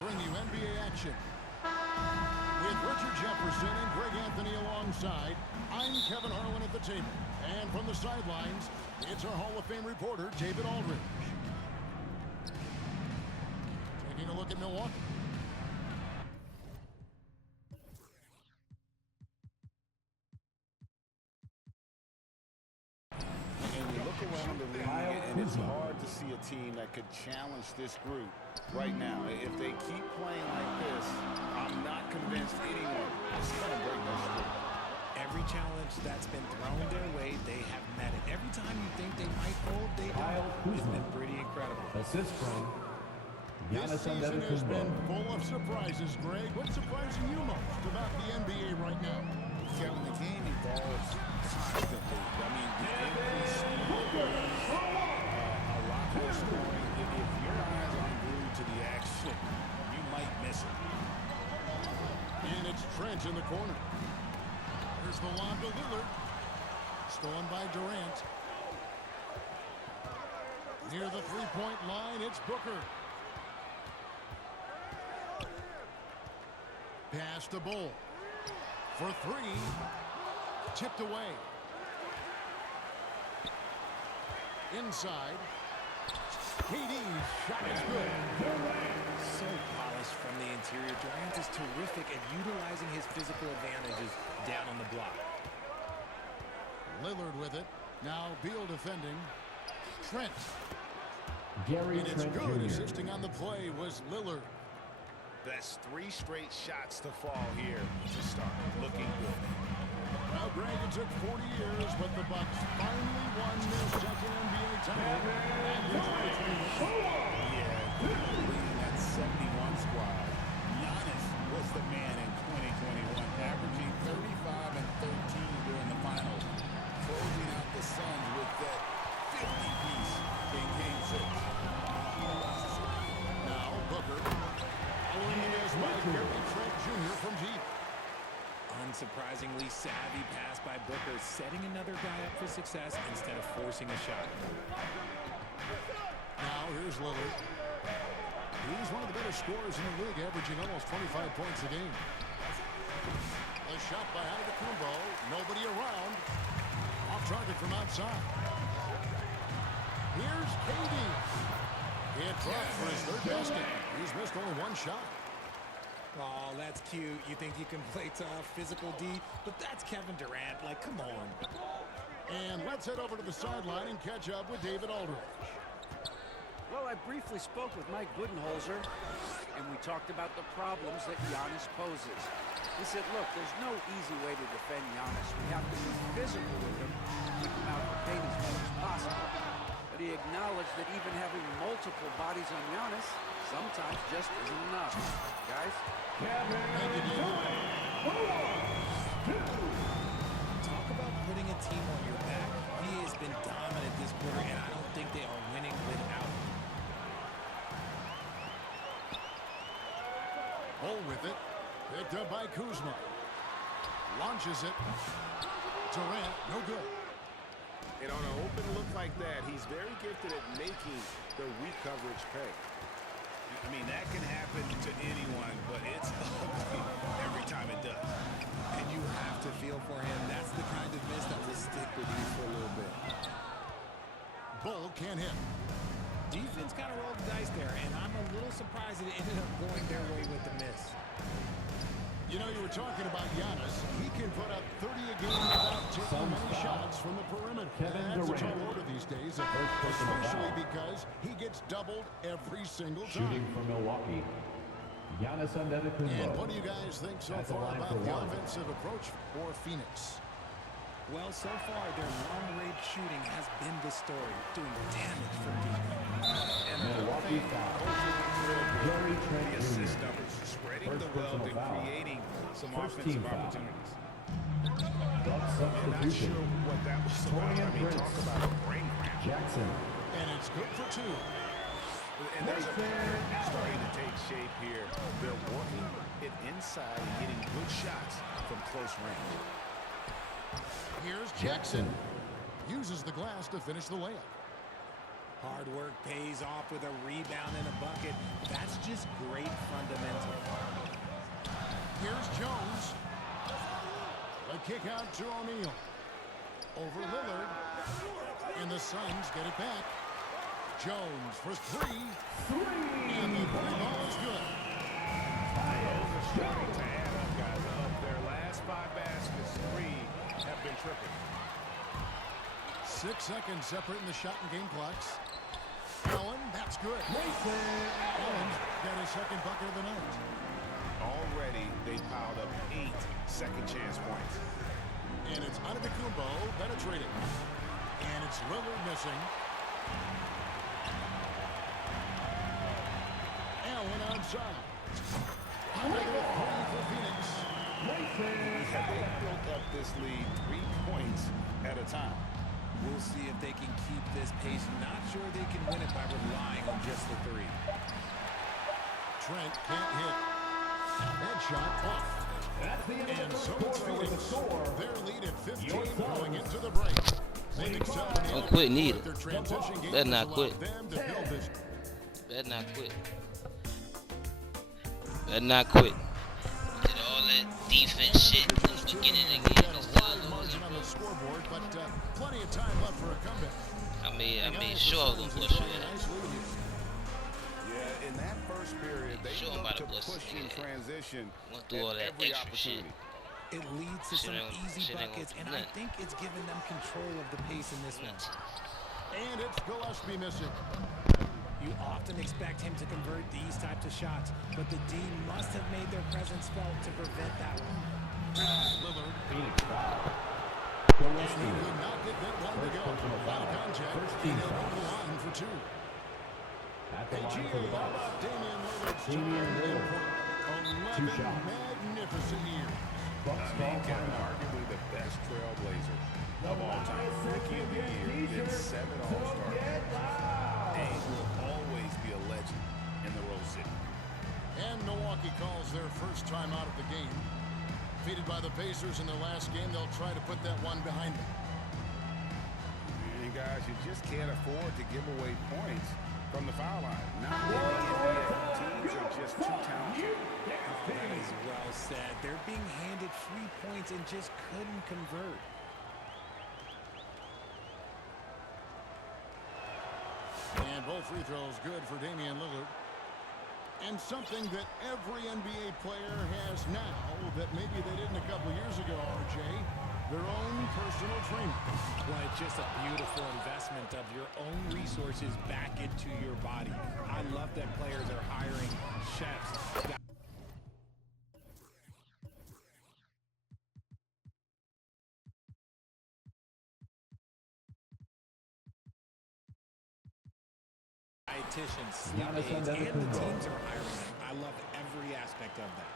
Bring you NBA action. With Richard Jefferson and Greg Anthony alongside, I'm Kevin Harlan at the table. And from the sidelines, it's our Hall of Fame reporter, David Aldridge. Taking a look at Milwaukee. And you look around the league, and it's hard to see a team that could challenge this group right now. If they keep playing like this, I'm not convinced anyone is going to break this streak. Every challenge that's been thrown their way, they have met it. Every time you think they might fold, they don't. It's been pretty incredible. Assist from This season has been full of surprises, Greg. What's surprising you most about the NBA right now? Kevin, the game evolves constantly. I mean, the increase in a lot more scoring. If your eyes aren't glued to the action, you might miss it. And it's Trent in the corner. Here's the lob to Lillard. Stolen by Durant. Near the three-point line, it's Booker. Pass to Bull. For three. Tipped away. Inside. KD's shot is good. So polished from the interior. Durant is terrific at utilizing his physical advantages down on the block. Lillard with it. Now Beal defending. Trent. Gary And it's Trent good. Jr. Assisting on the play was Lillard. That's 3 straight shots to fall here to start. Looking good. Well, Greg, it took 40 years, but the Bucks finally won their second NBA title back in 2021. Yeah, leading that 71 squad. Giannis was the man in 2021, averaging 35 and 13 during the finals, closing out the Suns with that 50-piece in Game 6. Now Booker. Following the miss by Gary Trent Jr. from deep. Unsurprisingly savvy pass by Booker, setting another guy up for success instead of forcing a shot. Now here's Lillard. He's one of the better scorers in the league, averaging almost 25 points a game. A shot by Antetokounmpo. Nobody around. Off target from outside. Here's KD. It dropped for his third basket. He's missed only one shot. Oh, that's cute. You think you can play tough, physical D, but that's Kevin Durant. Like, come on. And let's head over to the sideline and catch up with David Aldridge. Well, I briefly spoke with Mike Budenholzer, and we talked about the problems that Giannis poses. He said, look, there's no easy way to defend Giannis. We have to be physical with him, keep him out of the paint as much as possible. But he acknowledged that even having multiple bodies on Giannis sometimes just isn't enough. Guys? Thank you, David. Talk about putting a team on your back. He has been dominant this quarter, and I don't think they are winning without him. launches it. Durant, no good. And on an open look like that, he's very gifted at making the weak coverage pay. I mean, that can happen to anyone, but it's ugly every time it does. And you have to feel for him. That's the kind of miss that will stick with you for a little bit. Bull can't hit. Defense kind of rolled the dice there, and I'm a little surprised it ended up going their way with the miss. You know, you were talking about Giannis. He can put up 30 a game without taking many shots from the perimeter. Kevin That's a tall Durant. order these days, First personal especially foul. because he gets doubled every single Shooting time. for Milwaukee. Giannis And Antetokounmpo. what do you guys think so At the far line about for the one. offensive approach for Phoenix? Well, so far, their long-range shooting has been the story, doing damage from deep. Milwaukee foul. Gary Trent The assist Jr. numbers, spreading First the wealth personal and foul. creating some First offensive team foul. opportunities. Bucks Not sure substitution. what that was about. Torian I mean, Prince. talk about a brain cramp. Jackson. And it's good for two. And there's a pattern starting to take shape here. They're working it inside and getting good shots from close range. Here's Jackson. Uses the glass to finish the layup. Hard work pays off with a rebound and a bucket. That's just great fundamental. Here's Jones. A kick out to O'Neal. Over Lillard. And the Suns get it back. Jones for three. And the three ball is good. Those are starting to add up, guys. Of their last 5 baskets, 3 have been triple. 6 seconds separating the shot and game clocks. Allen, that's good. Allen got his second bucket of the night. Already, they piled up 8 second chance points. And it's Antetokounmpo penetrating. And it's Lillard missing. Allen outside. Another three for Phoenix. They built up this lead 3 points at a time. We'll see if they can keep this pace. Not sure they can win it by relying on just the 3. Trent can't hit. That shot off. And so it's Phoenix. Their lead at 15 going into the break. They've excelled in Don't quit neither. their transition game Better not has quit. allowed them to build this. Better not quit. Better not quit. Did all that defense shit in the beginning of the game. Got a and still wide margin losing, on bro. the scoreboard, but plenty of time left for a comeback. I mean, The sure I'm Suns gonna enjoy push you a in it. nice lead here. Yeah, in that first period, they Sure, I'm looked about to to bust push it, in yeah. transition Went through all at that every extra shit. opportunity. It leads to some Shit ain't- easy shit ain't buckets, and gonna I do think it's given them control of the pace in this one. And it's Gillespie missing. You often expect him to convert these types of shots, but the D must have made their presence felt to prevent that one. Lillard. Phoenix foul. He Gillespie. could not get that one to First go. personal Out of foul. contact. First He team held foul. over the line for 2. At the Hey, line Gio, for the how Bucks. about Damian Lillard's Damian time in Lillard. for 2 11 shots. magnificent years. Bucks I call mean, Kevin, timeout. arguably the best trailblazer of all time. Rookie of the year, then 7 All-Star games. And will always be a legend in the Rose City. And Milwaukee calls their first time out of the game. Defeated by the Pacers in their last game, they'll try to put that one behind them. And guys, you just can't afford to give away points from the foul line. Not in the NBA. Teams are just too talented. That is well said. They're being handed free points and just couldn't convert. And both free throws good for Damian Lillard. And something that every NBA player has now that maybe they didn't a couple years ago, RJ, their own personal trainer. Well, it's just a beautiful investment of your own resources back into your body. I love that players are hiring chefs. Dietitians, sleep Giannis aides, and the Antetokounmpo. teams are hiring them. I love every aspect of that.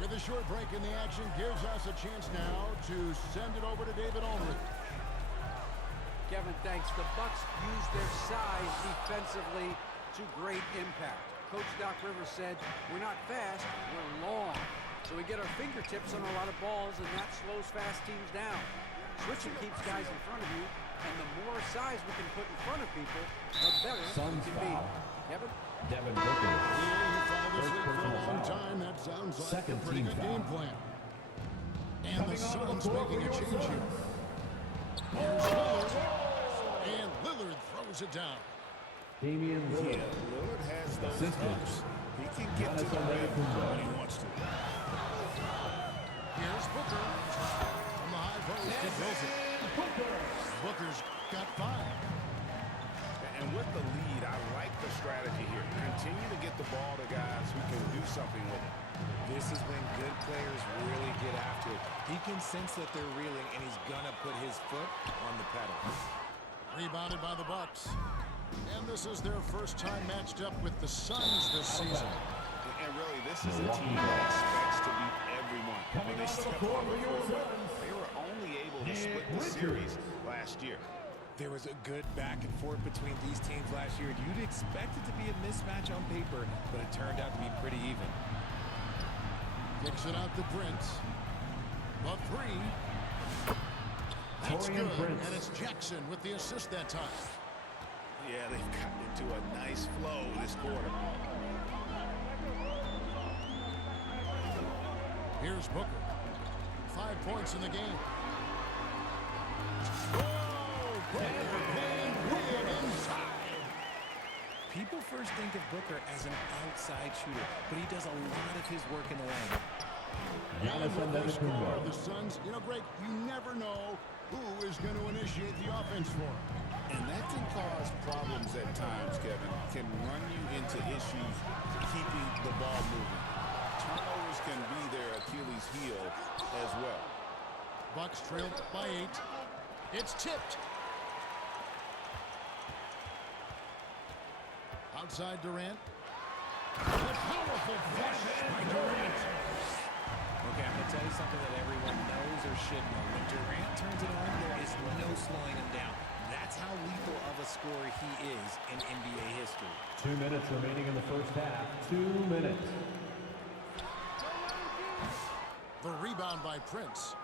With a short break in the action gives us a chance now to send it over to David Aldridge. Kevin, thanks. The Bucks use their size defensively to great impact. Coach Doc Rivers said, we're not fast, we're long. So we get our fingertips on a lot of balls, and that slows fast teams down. Switching keeps guys in front of you, and the more size we can put in front of people, the better Suns we can be. foul. Kevin? Devin Booker. Yeah, you followed this First league for a personal long foul. time. That sounds like Second a pretty team good foul. game plan. And the Coming on Suns the court making a for your change here. Suns. Here's Lillard. And Lillard throws it down. Damian Yeah, Lillard. Lillard has those Assistant. hooks. He can get to the Giannis rim Antetokounmpo. when he wants to. Here's Booker. From the high post, it goes it. Booker's got 5. And with the lead, I like the strategy here. Continue to get the ball to guys who can do something with it. This is when good players really get after it. He can sense that they're reeling, and he's gonna put his foot on the pedal. Rebounded by the Bucks. And this is their first time matched up with the Suns this season. And really, this is a team that expects to beat everyone when they step on the floor. They were only able to split the series last year. There was a good back and forth between these teams last year. You'd expect it to be a mismatch on paper, but it turned out to be pretty even. Kicks it out to Prince. A 3. That's Torian good. Prince. And it's Jackson with the assist that time. Yeah, they've gotten into a nice flow this quarter. Here's Booker. 5 points in the game. Oh, Booker playing big inside. People first think of Booker as an outside shooter, but he does a lot of his work in the lane. And Giannis with the score, Antetokounmpo. the Suns, Greg, you never know who is going to initiate the offense for them. And that can cause problems at times, Kevin. Can run you into issues keeping the ball moving. Turnovers can be their Achilles heel as well. Bucks trailed by 8. It's tipped. Outside Durant. A powerful flush by Durant. Okay, I'm going to tell you something that everyone knows or should know. When Durant turns it on, there is no slowing him down. That's how lethal of a scorer he is in NBA history. 2 minutes remaining in the first half. 2 minutes. The rebound by Prince.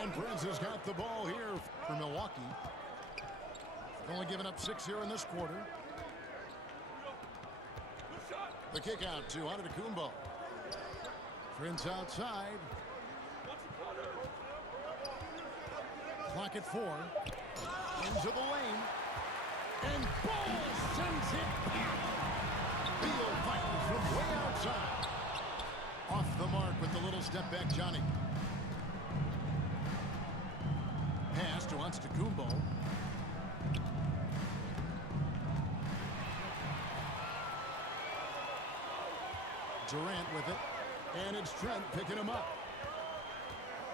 And Prince has got the ball here for Milwaukee. They've only given up 6 here in this quarter. The kick out to Antetokounmpo. Prince outside. Clock at 4. Into the lane. And ball sends it back. Beal fighting from way outside. Off the mark with the little step back, Johnny. Pass to Antetokounmpo. Durant with it. And it's Trent picking him up.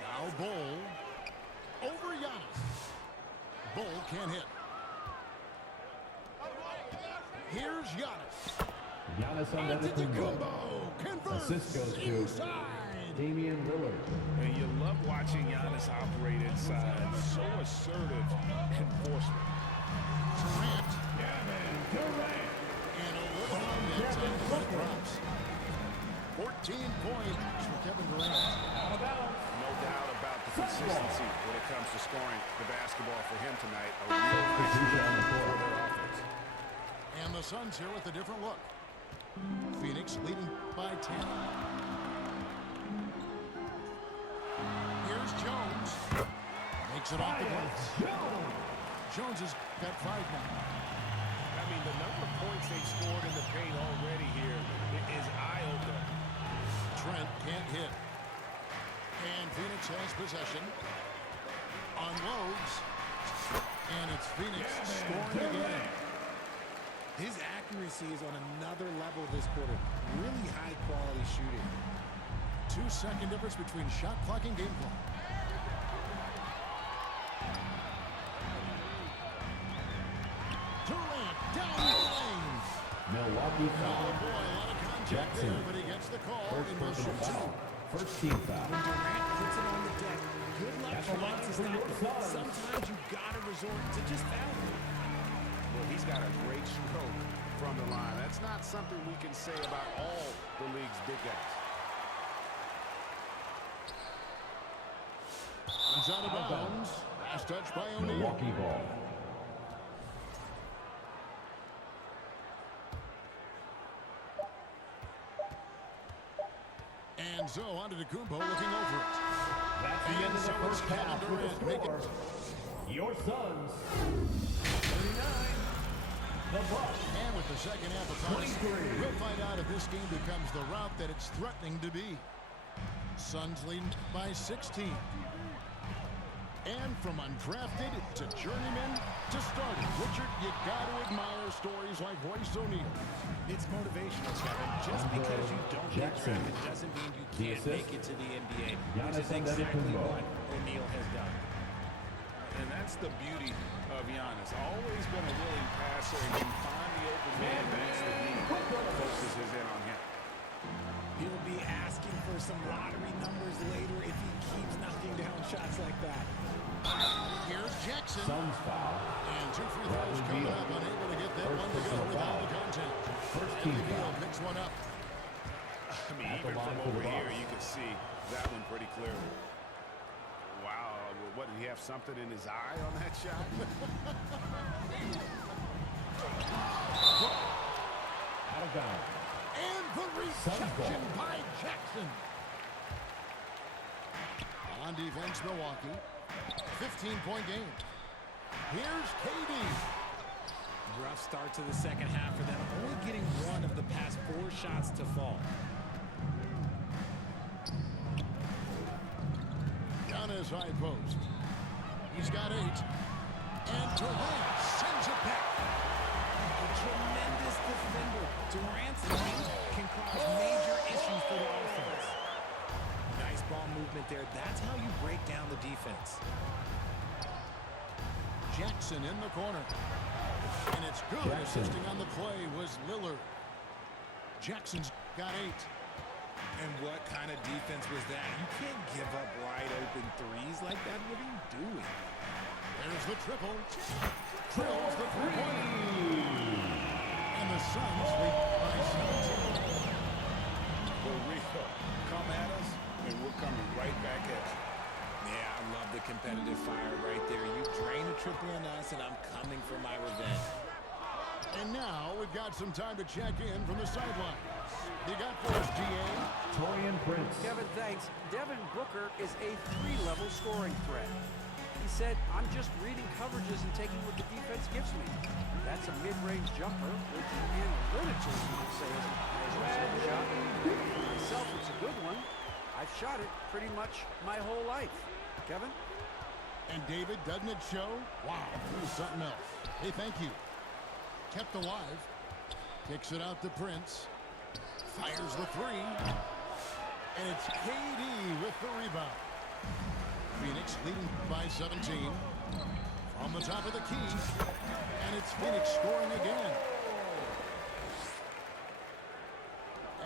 Now Bol. Over Giannis. Bol can't hit. Here's Giannis. Giannis Antetokounmpo. Antetokounmpo converts Assist goes to inside. Damian Lillard. And you love watching Giannis operate inside. So assertive enforcement. Durant. And a little on that time before it drops. 14 points for Kevin Durant. No doubt about the consistency when it comes to scoring the basketball for him tonight. A real Substitution on the for court. their offense. And the Suns here with a different look. Phoenix leading by 10. Here's Jones. Makes it off the glass. Jones has got 5 now. I mean, the number of points they've scored in the paint already here is eye-opening. Trent can't hit. And Phoenix has possession. Unloads. And it's Phoenix scoring again. His accuracy is on another level this quarter. Really high-quality shooting. 2-second difference between shot clock and game clock. Durant down the lane. Milwaukee Oh foul. boy, a lot of contact Jackson. there, but he gets the call. First He will personal shoot 2. foul. First team foul. When Durant puts it on the deck, good luck That's a trying line to for stop your it. Suns. Sometimes you gotta resort to just fouling. Well, he's got a great stroke from the line. That's not something we can say about all the league's big guys. It's out of bounds. Last touch by O'Neal. Milwaukee ball. And so Antetokounmpo looking over it. That's the end of the first half with the score. Your Suns, 39. The Bucks. And with the second half upon us, 23. we'll find out if this game becomes the route that it's threatening to be. Suns leading by 16. And from undrafted to journeyman to starter, Richard, you got to admire stories like Royce O'Neal. It's motivational, Kevin. Just because you don't get Jackson. drafted doesn't mean you The can't assist. make it to the NBA, Giannis which is exactly Antetokounmpo. what O'Neal has done. And that's the beauty of Giannis. Always been a willing passer and can find the open man once the game focuses in on him. He'll be asking for some lottery numbers later if he keeps knocking down shots like that. Here's Jackson. Suns foul. And two free throws coming up, unable to get that First one to go personal without foul. the contact. First team Bradley Beal foul. picks one up. I mean, At the even line from for the over here, Bucks. you can see that one pretty clearly. Wow, what, did he have something in his eye on that shot? Out of bounds. And the reception by Jackson. On defense, Milwaukee. 15-point game. Here's KD. Rough start to the second half for them, only getting one of the past 4 shots to fall. Giannis high post. He's got 8. And Durant sends it back. A tremendous defender. Durant's length can cause major issues for the offense. Nice ball movement there. That's how you break down the defense. Jackson in the corner. And it's good. Jackson. Assisting on the play was Lillard. Jackson's got 8. And what kind of defense was that? You can't give up wide open threes like that. What are you doing? There's the triple. Drills the three-pointer. And the Suns lead by 17. For real, come at us, and we're coming right back at you. Yeah, I love the competitive fire right there. You drain a triple on us, and I'm coming for my revenge. And now we've got some time to check in from the sidelines. You got for us, GA. Torian Prince. Kevin, thanks. Devin Booker is a 3-level scoring threat. He said, I'm just reading coverages and taking what the defense gives me. That's a mid-range jumper, which analytically you would say isn't a nice shot. For myself, it's a good one. I've shot it pretty much my whole life. Kevin? And David, doesn't it show? Wow, here's something else. Hey, thank you. Kept alive. Kicks it out to Prince. Fires the 3. And it's KD with the rebound. Phoenix leading by 17. From the top of the key. And it's Phoenix scoring again.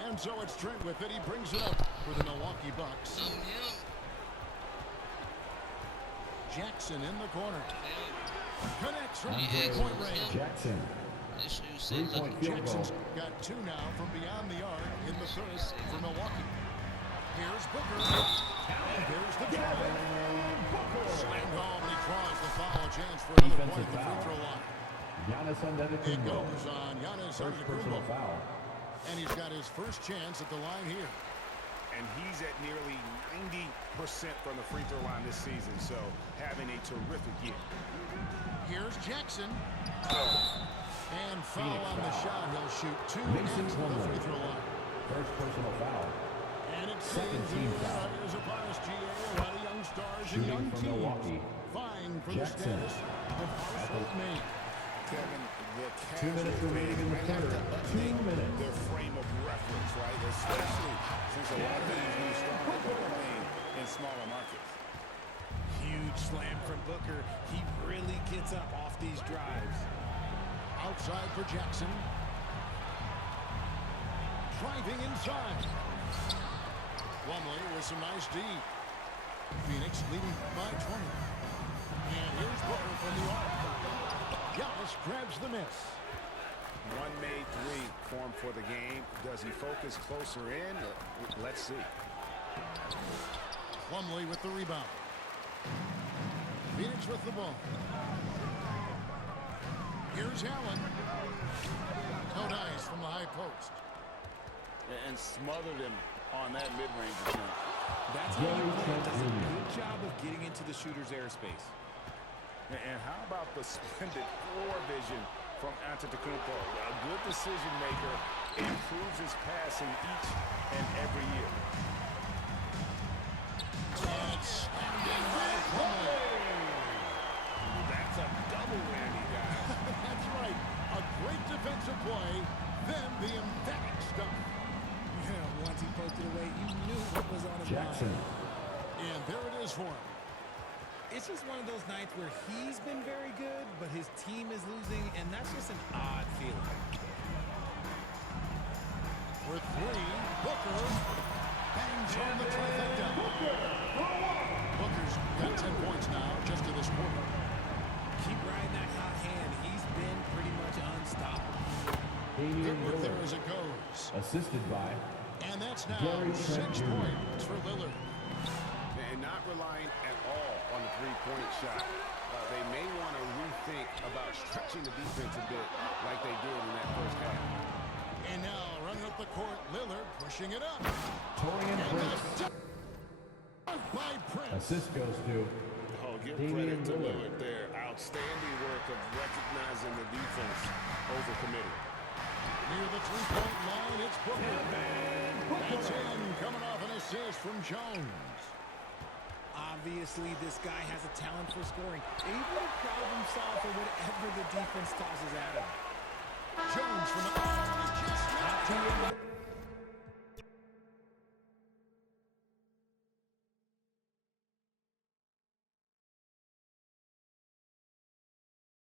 And so it's Trent with it. He brings it up for the Milwaukee Bucks. Jackson in the corner. Connects from Yeah. three-point range. Jackson. This dude said, look, Three-point field goal. Jackson's got 2 now from beyond the arc in the third for Milwaukee. Here's Booker. And here's the try. Slammed home, and he draws the foul. Chance for another point at the free throw line. Giannis It Antetokounmpo. goes on Giannis First personal Antetokounmpo. foul. And he's got his first chance at the line here. And he's at nearly 90% from the free throw line this season, so having a terrific year. Here's Jackson. And foul Phoenix on the foul. shot. He'll shoot 2 Mason into the Plumlee. free throw line. First personal foul. And it Second seems team the foul. is upon us, GA. A lot of young stars and Shooting young from teams Milwaukee. vying for Jackson. the status of household name. Kevin, the 2 minutes casual remaining in the fans third. might have to 2 update minutes. their frame of reference, right? Especially since a lot of these new stars are playing in smaller markets. Huge slam from Booker. He really gets up off these drives. Outside for Jackson. Driving inside. Plumlee with some nice D. Phoenix leading by 20. And here's Booker from the arc. Giannis grabs the miss. One made 3 formed for the game. Does he focus closer in? Let's see. Plumlee with the rebound. Phoenix with the ball. Here's Allen. No dice from the high post. And smothered him on that mid-range attempt. That's how you play. Does a good job of getting into the shooter's airspace. And how about the splendid floor vision from Antetokounmpo? A good decision maker, improves his passing each and every year. It's slammed in by Plumlee. That's a double whammy, guys. That's right. A great defensive play, then the emphatic stuff. Yeah, once he poked it away, you knew what was on his Jackson. mind. And there it is for him. It's just one of those nights where he's been very good, but his team is losing, and that's just an odd feeling. For three, Booker bangs home the trifecta. Booker's got 10 points now, just to this quarter. Keep riding that hot hand. He's been pretty much unstoppable. Damian Good work there Lillard. as it goes. Assisted by And that's now Gary 6 Trent Jr. points for Lillard. And not relying at all on the three-point shot. They may want to rethink about stretching the defense a bit like they did in that first half. And now running up the court, Lillard pushing it up. Torian And Prince. the dunk by Prince. Assist goes to Oh, give Damian credit to Lillard. Lillard there. Outstanding work of recognizing the defense overcommitted. Near the three-point line, it's Booker. That's in, coming off an assist from Jones. Obviously, this guy has a talent for scoring, able to problem solve for whatever the defense tosses at him. Jones from the... Oh, he just knocked it in.